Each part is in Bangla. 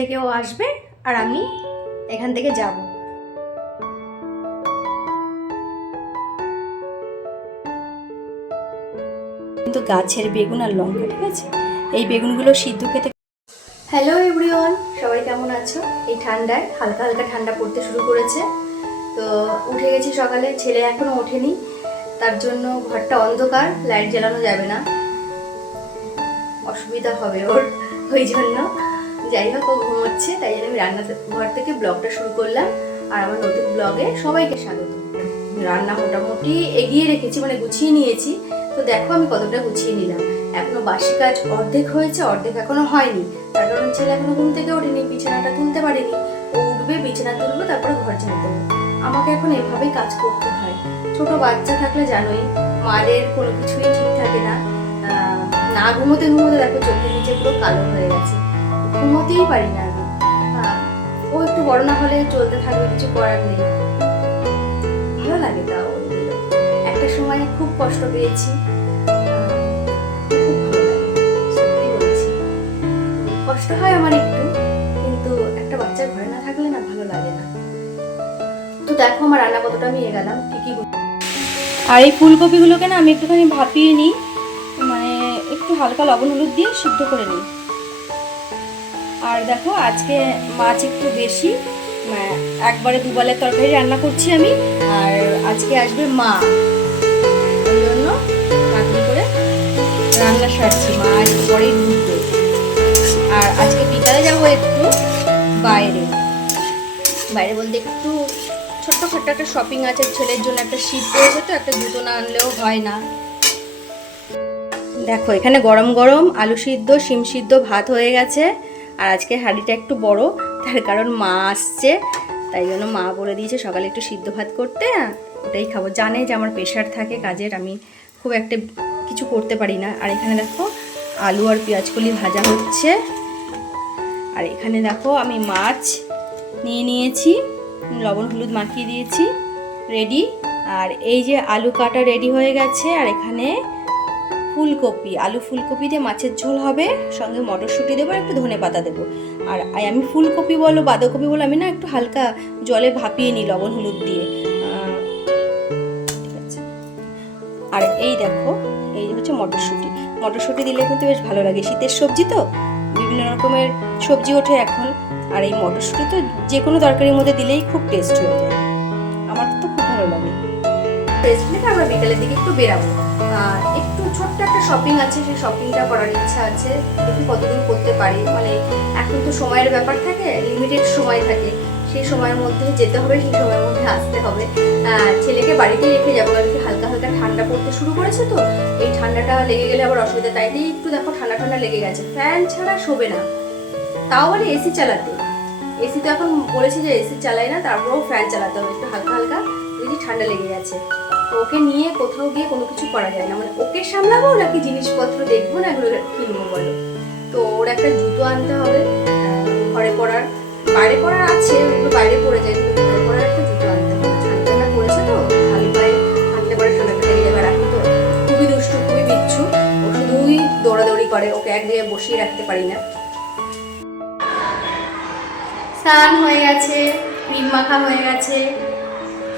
থেকে ও আসবে আর আমি এখান থেকে যাব। কিন্তু গাছের বেগুন আর লঙ্কা, ঠিক আছে, এই বেগুনগুলো সিদ্ধ খেতে। হ্যালো এভরিওয়ান, সবাই কেমন আছো? এই ঠান্ডায় হালকা হালকা ঠান্ডা পড়তে শুরু করেছে, তো উঠে গেছি সকালে। ছেলে এখনো ওঠেনি, তার জন্য ঘরটা অন্ধকার, লাইট জ্বালানো যাবে না, অসুবিধা হবে ওর, ওই জন্য। যাই হোক, ও ঘুমোচ্ছে, তাই জন্য আমি রান্না ঘর থেকে ব্লগটা শুরু করলাম। আর আমার নতুন ব্লগে সবাইকে স্বাগত। রান্না মোটামুটি এগিয়ে রেখেছি, মানে গুছিয়ে নিয়েছি। তো দেখো আমি কতটা গুছিয়ে নিলাম। এখনো বাসি কাজ অর্ধেক হয়েছে, অর্ধেক এখনো হয়নি। তার কারণ ছেলে এখনো ঘুম থেকে ওঠেনি, বিছানাটা তুলতে পারিনি। ও উঠবে, বিছানা তুলবো, তারপরে ঘর ঝাড় দেবো। আমাকে এখন এভাবেই কাজ করতে হয়। ছোট বাচ্চা থাকলে জানোই, মায়ের কোনো কিছুই ঠিক থাকে না। না ঘুমোতে ঘুমোতে দেখো চোখের নিচে পুরো কালো হয়ে গেছে, ঘুমোতেই পারি না আমি। ও একটু বড় না হলে চলতে থাকবে, কিছু করার নেই। ভালো লাগে তাও। একটা সময় খুব কষ্ট পেয়েছি, খুব ভালো লাগে, সত্যি বলছি। কষ্ট হয় আমার একটু, কিন্তু একটা বাচ্চার ঘরে না থাকলে না ভালো লাগে না। তো দেখো আমার রান্না কতটা আমি এগেলাম, ঠিকই। আর এই ফুলকপিগুলোকে না আমি একটুখানি ভাপিয়ে নিই, মানে একটু হালকা লবণ হলুদ দিয়ে সিদ্ধ করে নিই। আর দেখো আজকে মাছ একটু বেশি, একবারে দুবেলার তরকারি রান্না করছি আমি। আর আজকে আসবে মা, ওই জন্য তাড়াতাড়ি করে রান্না সারছি। মা একটু পরেই ঢুকবে। আর আজকে বিকালে যাবো একটু বাইরে, বাইরে বলতে একটু ছোট্ট একটা শপিং আছে। ছেলের জন্য একটা শীত পড়েছে, তো একটা জুতো না আনলেও হয় না। দেখো এখানে গরম গরম আলু সিদ্ধ, শিম সিদ্ধ ভাত হয়ে গেছে। আর আজকে হাঁড়িটা একটু বড়, তার কারণ মা আসছে, তাই জন্য মা বলে দিয়েছে সকালে একটু সিদ্ধ ভাত করতে, ওটাই খাবো। জানে যে আমার প্রেশার থাকে কাজের, আমি খুব একটা কিছু করতে পারি না। আর এখানে দেখো আলু আর পেঁয়াজকলি ভাজা হচ্ছে। আর এখানে দেখো আমি মাছ নিয়ে নিয়েছি, লবণ হলুদ মাখিয়ে দিয়েছি, রেডি। আর এই যে আলু কাটা রেডি হয়ে গেছে। আর এখানে ফুলকপি, আলু ফুলকপি দিয়ে মাছের ঝোল হবে, সঙ্গে মটরশুঁটি দেবো, একটু ধনে পাতা দেবো। আর আমি ফুলকপি বলো বাঁধাকপি বলো, আমি না একটু হালকা জলে ভাপিয়ে নিই লবণ হলুদ দিয়ে, ঠিক আছে। আর এই দেখো, এই হচ্ছে মটরশুঁটি। মটরশুঁটি দিলে কিন্তু বেশ ভালো লাগে, শীতের সবজি তো, বিভিন্ন রকমের সবজি ওঠে এখন। আর এই মটরশুঁটি তো যে কোনো তরকারির মধ্যে দিলেই খুব টেস্ট হয়ে যায়, আমার তো খুব ভালো লাগে। আমরা বিকালের দিকে একটু বেরাবো, একটু ছোট্ট একটা শপিং আছে, সেই শপিংটা করার ইচ্ছা আছে। দেখি কতদূর করতে পারি, মানে এখন তো সময়ের ব্যাপার থাকে, লিমিটেড সময় থাকে, সেই সময়ের মধ্যে যেতে হবে, সেই সময়ের মধ্যে আসতে হবে। ছেলেকে বাড়িতেই রেখে যাবো, কারণ হালকা হালকা ঠান্ডা পড়তে শুরু করেছে, তো এই ঠান্ডাটা লেগে গেলে আবার অসুবিধা। তাই একটু দেখো ঠান্ডা ঠান্ডা লেগে গেছে, ফ্যান ছাড়া শোবে না, তাও বলে এসি চালাতে। এসি তো এখন বলেছি যে এসি চালাই না, তারপরেও ফ্যান চালাতে হবে, একটু হালকা হালকা যদি ঠান্ডা লেগে গেছে। ওকে নিয়ে কোথাও গিয়ে কোনো কিছু করা যায় না, মানে ওকে সামলাবো নাকি জিনিসপত্র দেখবো না এগুলো কিনবো বলো। তো ওর একটা জুতো আনতে হবে, ঘরে পরার, বাইরে পরার আছে, ওগুলো বাইরে পরে যায়, কিন্তু ঘরে পরার একটা জুতো আনতে হবে। ঠান্ডা পড়েছে তো, খালি পায়ে হাঁটলে পরে ঠান্ডাটা লেগে যাবে। আর এখন তো খুবই দুষ্টু, খুবই বিচ্ছু, ও শুধুই দৌড়াদৌড়ি করে, ওকে এক জায়গায় বসিয়ে রাখতে পারি না। স্নান হয়ে গেছে, ক্রিম মাখা হয়ে গেছে।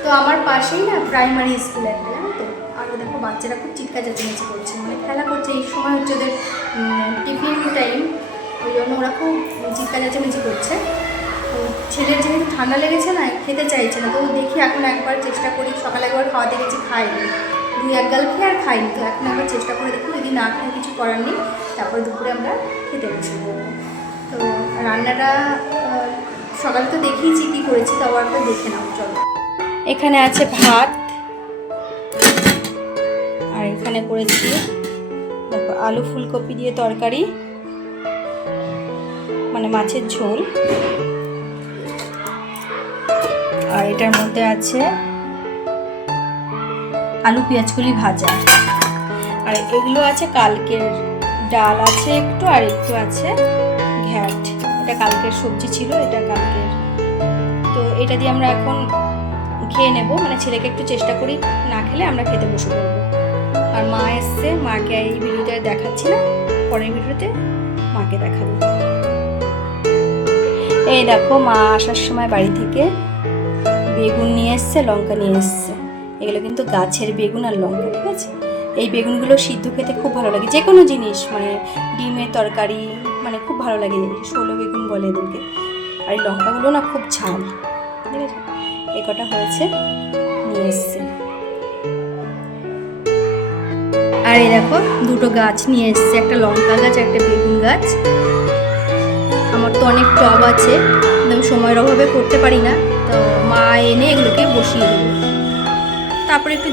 তো আমার পাশেই না প্রাইমারি স্কুল একটা, জানো তো। আর দেখো বাচ্চারা খুব চিৎকার চেঁচামেচি করছে, মানে খেলা করছে, এই সময় হচ্ছে ওদের টিফিন টাইম, ওই জন্য ওরা খুব চিৎকার চেঁচামেচি করছে। তো ছেলের যেহেতু ঠান্ডা লেগেছে না, খেতে চাইছে না, তো দেখি এখন একবার চেষ্টা করি। সকালে একবার খাওয়াতে গেছি, খাইনি, দুই এক গাল খেয়ে আর খাইনি। তো এখন একবার চেষ্টা করে দেখি, যদি না খাই কিছু করার নেই, তারপরে দুপুরে আমরা খেতে বসে পড়বো। তো রান্নাটা সকালে তো দেখিয়েছি কী করেছি, তাও একবার দেখে নাও চলো। এখানে আছে ভাত, আর এখানে করেছি দেখো আলু ফুলকপি দিয়ে তরকারি, মানে মাছের ঝোল। আর এটার মধ্যে আছে আলু পেঁয়াজকলি ভাজা। আর এগুলো আছে কালকের ডাল আছে একটু, আর একটু আছে ঘ্যাট, এটা কালকের সবজি ছিল, এটা কালকের। তো এটা দিয়ে আমরা এখন খেয়ে নেব, মানে ছেলেকে একটু চেষ্টা করি, না খেলে আমরা খেতে বসে পড়বো। আর মা এসছে, মাকে এই ভিডিওতে দেখাচ্ছি না, পরের ভিডিওতে মাকে দেখাবো। এই দেখো মা আসার সময় বাড়ি থেকে বেগুন নিয়ে এসছে, লঙ্কা নিয়ে এসছে। এগুলো কিন্তু গাছের বেগুন আর লঙ্কা, ঠিক আছে? এই বেগুনগুলো সিদ্ধ খেতে খুব ভালো লাগে, যে কোনো জিনিস, মানে ডিমের তরকারি, মানে খুব ভালো লাগে। ষোলো বেগুন বলে এদেরকে। আর এই লঙ্কাগুলো না খুব ঝাল, ঠিক আছে? এই কটা হয়েছে, নিয়ে এসছে। আর এই দেখো দুটো গাছ নিয়ে এসছে, একটা লঙ্কা গাছ, একটা বেগুন গাছ। আমার তো অনেক টব আছে, কিন্তু আমি সময়ের অভাবে করতে পারি না, তো মা এনে এগুলোকে বসিয়ে দেবো। তারপরে একটু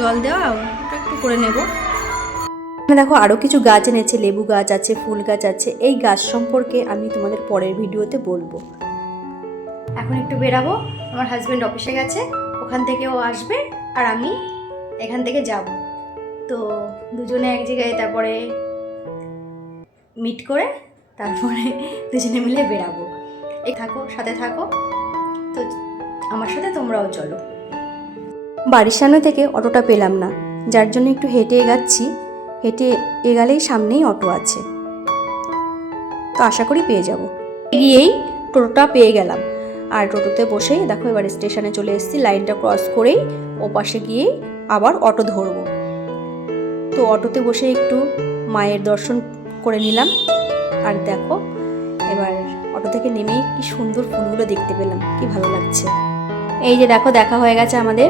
জল দেওয়া, ওটা একটু করে নেব। দেখো আরও কিছু গাছ এনেছে, লেবু গাছ আছে, ফুল গাছ আছে। এই গাছ সম্পর্কে আমি তোমাদের পরের ভিডিওতে বলবো। এখন একটু বেরাবো, আমার হাজব্যান্ড অফিসে গেছে, ওখান থেকে ও আসবে আর আমি এখান থেকে যাব। তো দুজনে এক জায়গায় তারপরে মিট করে তারপরে দুজনে মিলে বেরাবো। এই থাকো, সাথে থাকো, তো আমার সাথে তোমরাও চলো। বাড়ির সামনে থেকে অটোটা পেলাম না, যার জন্য একটু হেঁটে এগাচ্ছি। হেঁটে এগালেই সামনেই অটো আছে, তো আশা করি পেয়ে যাব। গিয়েই টোটোটা পেয়ে গেলাম, আর টোটোতে বসেই দেখো এবার স্টেশনে চলে এসেছি। লাইনটা ক্রস করেই ও পাশে গিয়েই আবার অটো ধরবো। তো অটোতে বসে একটু মায়ের দর্শন করে নিলাম। আর দেখো এবার অটো থেকে নেমেই কি সুন্দর ফুলগুলো দেখতে পেলাম, কি ভালো লাগছে। এই যে দেখো দেখা হয়ে গেছে আমাদের।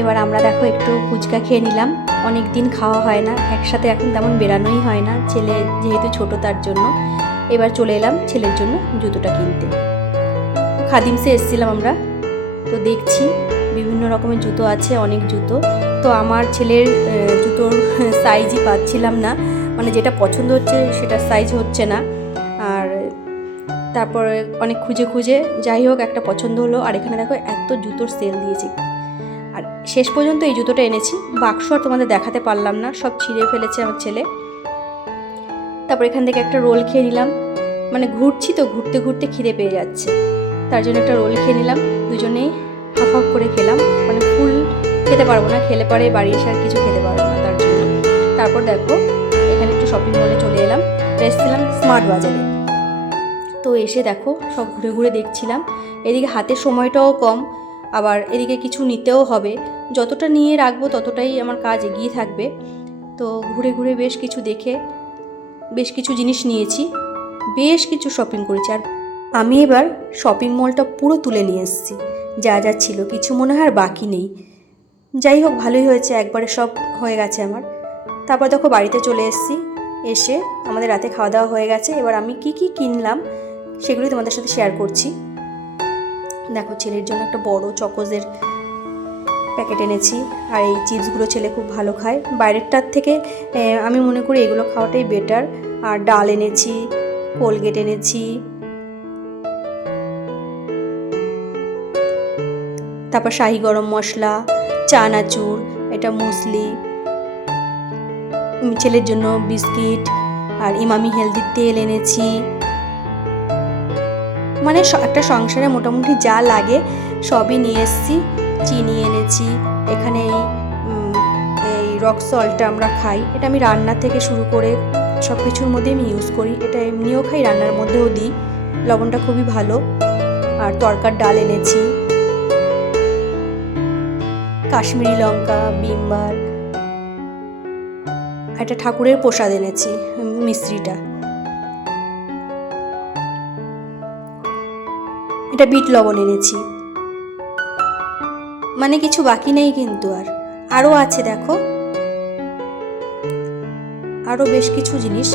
এবার আমরা দেখো একটু ফুচকা খেয়ে নিলাম, অনেক দিন খাওয়া হয় না একসাথে, এখন তেমন বেরানোই হয় না, ছেলে যেহেতু ছোট তার জন্য। এবার চলে এলাম ছেলের জন্য জুতোটা কিনতে। খাদিমসে এসেছিলাম আমরা, তো দেখছি বিভিন্ন রকমের জুতো আছে, অনেক জুতো। তো আমার ছেলের জুতোর সাইজই পাচ্ছিলাম না, মানে যেটা পছন্দ হচ্ছে সেটা সাইজ হচ্ছে না। আর তারপরে অনেক খুঁজে খুঁজে যাই হোক একটা পছন্দ হলো। আর এখানে দেখো এত জুতোর সেল দিয়েছে, আর শেষ পর্যন্ত এই জুতোটা এনেছি। বাক্স আর তোমাদের দেখাতে পারলাম না, সব ছিঁড়ে ফেলেছে আমার ছেলে। তারপর এখান থেকে একটা রোল খেয়ে নিলাম, মানে ঘুরছি তো, ঘুরতে ঘুরতে খিদে পেয়ে যাচ্ছে, তার জন্য একটা রোল খেয়ে নিলাম। দুজনেই হাফ হাফ করে খেলাম, মানে ফুল খেতে পারবো না, খেলে পরে বাড়ি এসে আর কিছু খেতে পারবো না, তার জন্য। তারপর দেখো এখানে একটু শপিং মলে চলে এলাম, এসেছিলাম স্মার্ট বাজারে। তো এসে দেখো সব ঘুরে ঘুরে দেখছিলাম। এদিকে হাতের সময়টাও কম, আবার এদিকে কিছু নিতেও হবে, যতটা নিয়ে রাখবো ততটাই আমার কাজ এগিয়ে থাকবে। তো ঘুরে ঘুরে বেশ কিছু দেখে বেশ কিছু জিনিস নিয়েছি, বেশ কিছু শপিং করেছি। আর আমি এবার শপিং মলটা পুরো তুলে নিয়ে এসেছি, যা যা ছিল কিছু মনে হয় আর বাকি নেই। যাই হোক ভালোই হয়েছে, একবারে সব হয়ে গেছে আমার। তারপর দেখো বাড়িতে চলে এসেছি, এসে আমাদের রাতে খাওয়া দাওয়া হয়ে গেছে। এবার আমি কি কি কিনলাম সেগুলোই তোমাদের সাথে শেয়ার করছি। দেখো ছেলের জন্য একটা বড় চকোজের প্যাকেট এনেছি, আর এই চিপসগুলো ছেলে খুব ভালো খায়। বাইরেরটার থেকে আমি মনে করি এগুলো খাওয়াটাই বেটার। আর ডাল এনেছি, কোলগেট এনেছি, তারপর শাহি গরম মশলা, চানাচুর, এটা মুসলি, ছেলের জন্য বিস্কিট, আর ইমামি হেলদির তেল এনেছি। মানে একটা সংসারে মোটামুটি যা লাগে সবই নিয়ে এসেছি। চিনি এনেছি, এখানে এই রক সল্টটা আমরা খাই, এটা আমি রান্না থেকে শুরু করে সব কিছুর মধ্যে আমি ইউজ করি, এটা এমনিও খাই, রান্নার মধ্যেও দিই, লবণটা খুবই ভালো। আর তরকার ডাল এনেছি, কাশ্মীরি লঙ্কা, বিমবার, একটা ঠাকুরের প্রসাদ এনেছি মিশ্রিটা, এটা বিট লবণ এনেছি। মানে কিছু বাকি নেই কিন্তু, আরও আছে দেখো, আরও বেশ কিছু জিনিস,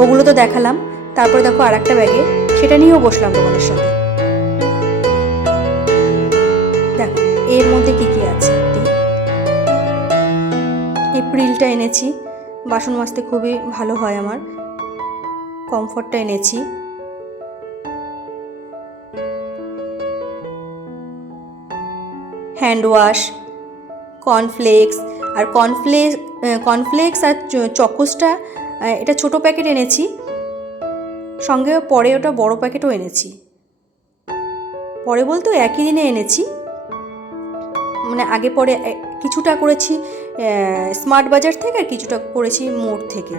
ওগুলো তো দেখালাম। তারপর দেখো আর একটা ব্যাগে, সেটা নিয়েও বসলাম তোমাদের সাথে। দেখো এর মধ্যে কি কি আছে। এপ্রিলটা এনেছি, বাসন মাজতে খুবই ভালো হয় আমার। কমফর্টটা এনেছি, হ্যান্ড ওয়াশ, কর্নফ্লেক্স, আর কর্নফ্লেক্স আর চকোসটা এটা ছোটো প্যাকেট এনেছি, সঙ্গে পরে ওটা বড় প্যাকেটও এনেছি। পরে বলতে একই দিনে এনেছি, মানে আগে পরে কিছুটা করেছি স্মার্ট বাজার থেকে আর কিছুটা করেছি মোড় থেকে।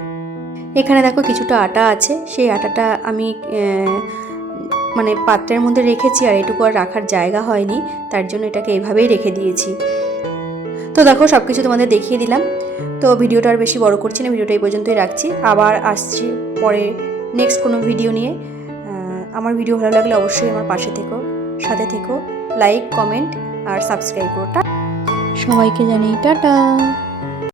এখানে দেখো কিছুটা আটা আছে, সেই আটাটা আমি মানে পাত্রের মধ্যে রেখেছি, আর এটুকু আর রাখার জায়গা হয়নি, তার জন্য এটাকে এইভাবেই রেখে দিয়েছি। তো দেখো সব কিছু তোমাদের দেখিয়ে দিলাম। তো ভিডিওটা আর বেশি বড় করছি না, ভিডিওটা এই পর্যন্তই রাখছি। আবার আসছি পরে নেক্সট কোনো ভিডিও নিয়ে। আমার ভিডিও ভালো লাগলে অবশ্যই আমার পাশে থেকো, সাথে থেকো, লাইক, কমেন্ট আর সাবস্ক্রাইব করো। সবাইকে জানাই টাটা।